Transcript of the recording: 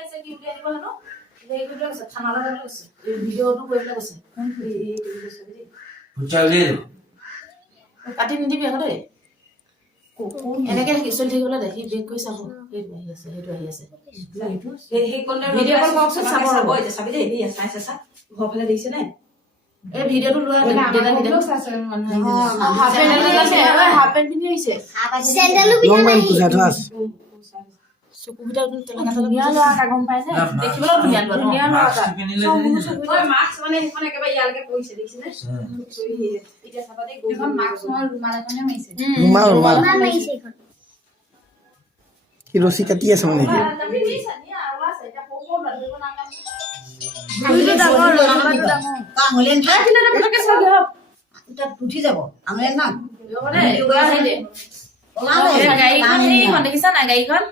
আহিছে কি বুলি আনিব হেনো এই ভিডিঅ আছে থানালে যাব আছে এই ভিডিঅটো কৰিলে আছে এই পুচাই উলিয়াই দিব কাটি নিদিবি আকৌ দেই এনেকে চলি থাকিবলৈ দেখি বেক কৰি চাব সেইটো আহি আছে সেই কোনে ভিডিঅ কল বক্সত চাব এতিয়া চাবি দেই এই চাই ঘৰফালে দেখিছে নে এই ভিডিঅটো লোৱা দেতা ভিডিঅ চাইছে মানুহ হাফ পেন্ট পিন্ধি আহিছে চেন্ডেলো পিন্ধা নাই চকু ভিতৰত তেলেঙা ধুনীয়া লোৱা গম পাইছে দেখিবলৈ ধুনীয়া লোৱা মাস্ক মানে এখন একেবাৰে ইয়ালৈকে পৰিছে দেখিছেনে এতিয়া চাবা দেই এখন মাস্ক মই ৰুমাল এখনে মাৰিছে ৰুমাল মাৰিছে এখন কি ৰছী কাটি আছে মানে কি উঠি যাব আঙুলি না গাড়ীখন দেখিছা নাই গাড়ীখন